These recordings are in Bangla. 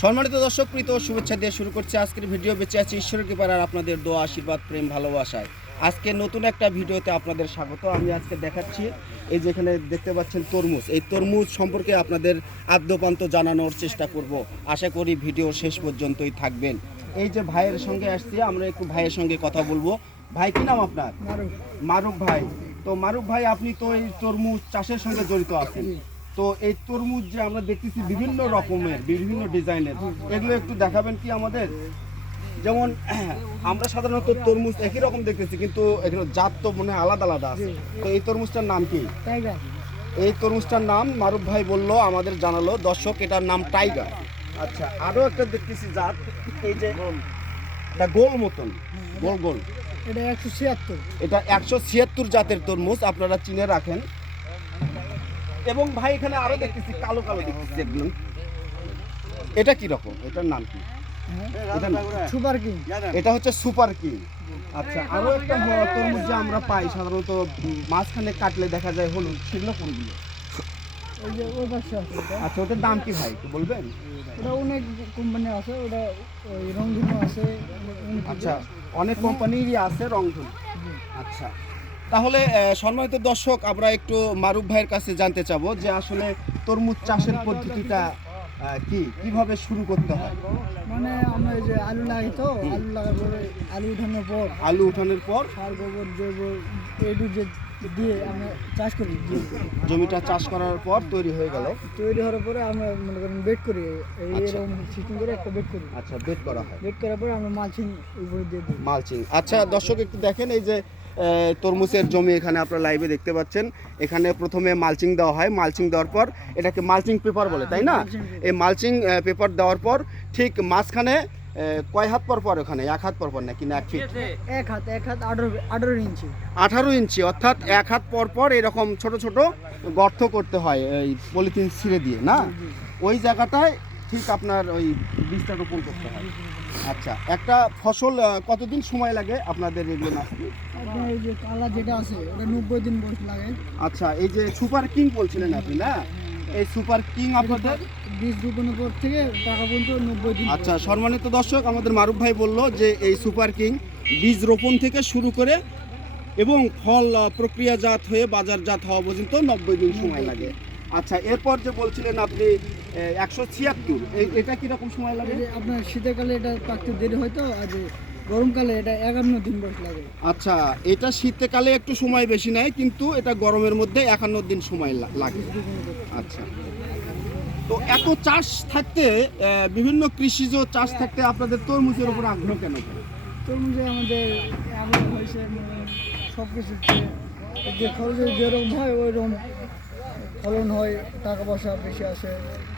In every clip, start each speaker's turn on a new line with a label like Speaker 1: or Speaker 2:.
Speaker 1: সম্মানিত দর্শক প্রীত শুভেচ্ছা দিয়ে শুরু করছি আজকের ভিডিও। বেঁচে আছে ঈশ্বরের কৃপার আর আপনাদের দোয়া আশীর্বাদ প্রেম ভালোবাসায়। আজকে নতুন একটা ভিডিওতে আপনাদের স্বাগত। আমি আজকে দেখাচ্ছি এই যে এখানে দেখতে পাচ্ছেন তরমুজ। এই তরমুজ সম্পর্কে আপনাদের আদ্যপান্ত জানানোর চেষ্টা করব। আশা করি ভিডিও শেষ পর্যন্তই থাকবেন। এই যে ভাইয়ের সঙ্গে আসছি আমরা একটু ভাইয়ের সঙ্গে কথা বলব। ভাই কি নাম আপনার? মারুফ ভাই। তো মারুফ ভাই আপনি তো এই তরমুজ চাষের সঙ্গে জড়িত আছেন। তো এই তরমুজ যে আমরা দেখতেছি বিভিন্ন রকমের বিভিন্ন ডিজাইনের এগুলো একটু দেখাবেন কি আমাদের? যেমন আমরা সাধারণত তরমুজ একই রকম দেখতেছি কিন্তু এখানে জাত তো মনে হয় আলাদা আলাদা আছে। তো এই তরমুজটার নাম কি? এই তরমুজটার নাম মারুফ ভাই বলল আমাদের জানালো দর্শক এটার নাম টাইগার। আচ্ছা আরও একটা দেখতেছি জাত এই যে এটা গোল মতন গোল গোল।
Speaker 2: এটা একশো ছিয়াত্তর।
Speaker 1: এটা একশো ছিয়াত্তর জাতের তরমুজ আপনারা চিনে রাখেন। এবং ভাই এখানে আরও দেখতেছি কালো কালো দেখতেছি একদম। এটা কি রকম? এটার নাম কি?
Speaker 2: Super king.
Speaker 1: এটা হচ্ছে সুপার কিং। আচ্ছা আরও একটা তরমুজ যে আমরা পাই সাধারণত মাঝখানে কাটলে দেখা যায় হলুদ সেগুলো কোনগুলো? আচ্ছা ওটার দাম কি ভাই একটু বলবেন?
Speaker 2: ওটা অনেক কোম্পানি আছে ওটা রংধনু আছে
Speaker 1: আচ্ছা অনেক কোম্পানিরই আছে রংধনু। আচ্ছা তাহলে সম্মানিত দর্শক আমরা একটু মারুফ ভাইয়ের কাছে জানতে চাবো যে আসলে তরমুজ চাষের পদ্ধতিটা কি? কীভাবে শুরু করতে হয়?
Speaker 2: মানে আমরা এই যে আলু লাগাই তো আলু লাগার পরে আলু উঠানোর পর
Speaker 1: আলু উঠানোর পর?
Speaker 2: সার গোবর জৈব এইটু যে দিয়ে আমরা চাষ করি।
Speaker 1: জমিটা চাষ করার পর তৈরি হয়ে গেল?
Speaker 2: তৈরি হওয়ার পরে আমরা মনে করেন বেড করি এই
Speaker 1: আচ্ছা।
Speaker 2: এরকম সিস্টেম করে একটা বেড করি।
Speaker 1: আচ্ছা বেড করা হয়।
Speaker 2: বেড করার পরে আমরা মালচিং উপরে দিয়ে দিই।
Speaker 1: মালচিং। আচ্ছা দর্শক একটু দেখেন এই যে তরমুজের জমি এখানে আপনারা লাইভে দেখতে পাচ্ছেন। এখানে প্রথমে মালচিং দেওয়া হয়। মালচিং দেওয়ার পর এটাকে মালচিং পেপার বলে তাই না? এই মালচিং পেপার দেওয়ার পর ঠিক মাঝখানে কয় হাত পর পর ওখানে? এক হাত পর পর নাকি না এক ফিট
Speaker 2: এক হাত এক হাত আঠারো ইঞ্চি।
Speaker 1: আঠারো ইঞ্চি অর্থাৎ এক হাত পর পর এরকম ছোট ছোট গর্ত করতে হয় এই পলিথিন ছিঁড়ে দিয়ে না? ওই জায়গাটায় ঠিক আপনার ওই বীজটা রোপণ করতে হয়। আচ্ছা একটা ফসল কতদিন সময় লাগে আপনাদের এগুলো নাচতে
Speaker 2: এই যে কালা যেটা আছে ওটা নব্বই দিন বয়স লাগে।
Speaker 1: আচ্ছা এই যে সুপার কিং বলছিলেন আপনি না? এই সুপার কিং আপনাদের?
Speaker 2: বীজ রোপণের পর থেকে টাকা পর্যন্ত নব্বই দিন
Speaker 1: আচ্ছা সম্মানিত দর্শক আমাদের মারুফ ভাই বলল যে এই সুপার কিং বীজ রোপণ থেকে শুরু করে এবং ফল প্রক্রিয়াজাত হয়ে বাজারজাত হওয়া পর্যন্ত নব্বই দিন সময় লাগে। আচ্ছা এরপর যে বলছিলেন আপনি একশো ছিয়াত্তর। এটা কীরকম সময় লাগে?
Speaker 2: আপনার শীতকালে এটা পাকতে দেরি হয় তো আর গরমকালে এটা একান্ন দিন বয়স লাগে।
Speaker 1: আচ্ছা এটা শীতকালে একটু সময় বেশি নেয় কিন্তু এটা গরমের মধ্যে একান্ন দিন সময় লাগে। আচ্ছা। তো এত চাষ থাকতে বিভিন্ন কৃষিজ চাষ থাকতে আপনাদের তরমুজের উপর আগ্রহ কেন?
Speaker 2: তরমুজে আমাদের আগ্রহ হয়েছে সব কিছুতে যে খরচ যেরকম হয় ওই রকম ফলন হয় টাকা পয়সা বেশি আসে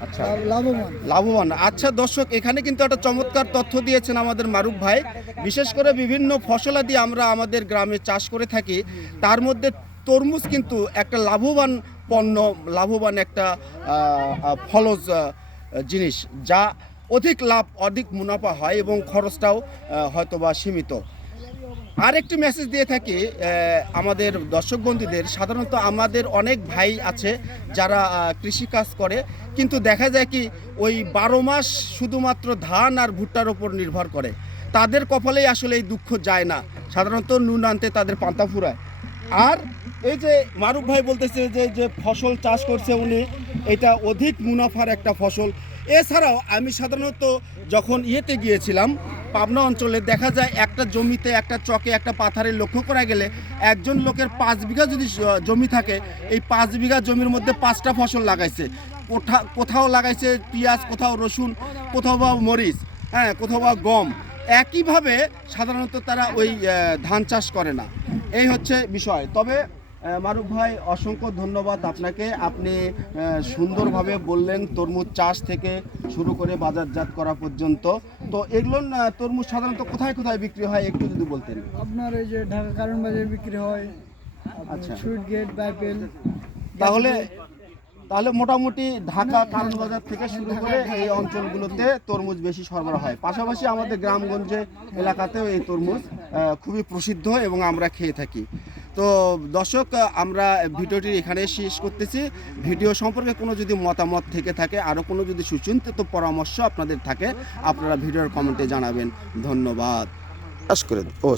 Speaker 1: আচ্ছা।
Speaker 2: লাভবান।
Speaker 1: লাভবান। আচ্ছা দর্শক এখানে কিন্তু একটা চমৎকার তথ্য দিয়েছেন আমাদের মারুফ ভাই। বিশেষ করে বিভিন্ন ফসলাদি আমরা আমাদের গ্রামে চাষ করে থাকি। তার মধ্যে তরমুজ কিন্তু একটা লাভবান পণ্য লাভবান একটা ফলজ জিনিস যা অধিক লাভ অধিক মুনাফা হয় এবং খরচটাও হয়তোবা সীমিত। আরেকটি মেসেজ দিয়ে থাকি আমাদের দর্শক বন্ধুদের। সাধারণত আমাদের অনেক ভাই আছে যারা কৃষিকাজ করে, কিন্তু দেখা যায় কি, ওই বারো মাস শুধুমাত্র ধান আর ভুট্টার ওপর নির্ভর করে। তাদের কপালেই আসলে এই দুঃখ যায় না। সাধারণত নুন আনতে তাদের পান্তা ফুরায়। আর এই যে মারুফ ভাই বলতেছে যে যে ফসল চাষ করছে উনি, এটা অধিক মুনাফার একটা ফসল। এছাড়াও আমি সাধারণত যখন ইয়েতে গিয়েছিলাম পাবনা অঞ্চলে দেখা যায় একটা জমিতে, একটা চকে, একটা পাথারে লক্ষ্য করা গেলে একজন লোকের পাঁচ বিঘা যদি জমি থাকে, এই পাঁচ বিঘা জমির মধ্যে পাঁচটা ফসল লাগাইছে। কোথা- কোথাও লাগাইছে পেঁয়াজ, কোথাও রসুন, কোথাও বা মরিচ হ্যাঁ কোথাও বা গম। একইভাবে সাধারণত তারা ওই ধান চাষ করে না। এই হচ্ছে বিষয়। তবে মারুফ ভাই অসংখ্য ধন্যবাদ আপনাকে। আপনি সুন্দরভাবে বললেন তরমুজ চাষ থেকে শুরু করে বাজারজাত করা পর্যন্ত। তো এগুলো তরমুজ সাধারণত কোথায় কোথায় বিক্রি হয় একটু যদি বলতেন?
Speaker 2: আপনার এই যে ঢাকা কারণ বাজারে বিক্রি হয়
Speaker 1: আচ্ছা।
Speaker 2: সুইট গেট বাইপেল।
Speaker 1: তাহলে তাহলে মোটামুটি ঢাকা কারণ বাজার থেকে শুরু করে এই অঞ্চলগুলোতে তরমুজ বেশি সরবরাহ হয়। পাশাপাশি আমাদের গ্রামগঞ্জে এলাকাতেও এই তরমুজ খুবই প্রসিদ্ধ এবং আমরা খেয়ে থাকি। তো দর্শক, আমরা ভিডিওটি এখানে শেষ করতেছি। ভিডিও সম্পর্কে কোনো যদি মতামত থেকে থাকে, আরও কোনো যদি সুচিন্তিত পরামর্শ আপনাদের থাকে, আপনারা ভিডিওর কমেন্টে জানাবেন। ধন্যবাদ। ও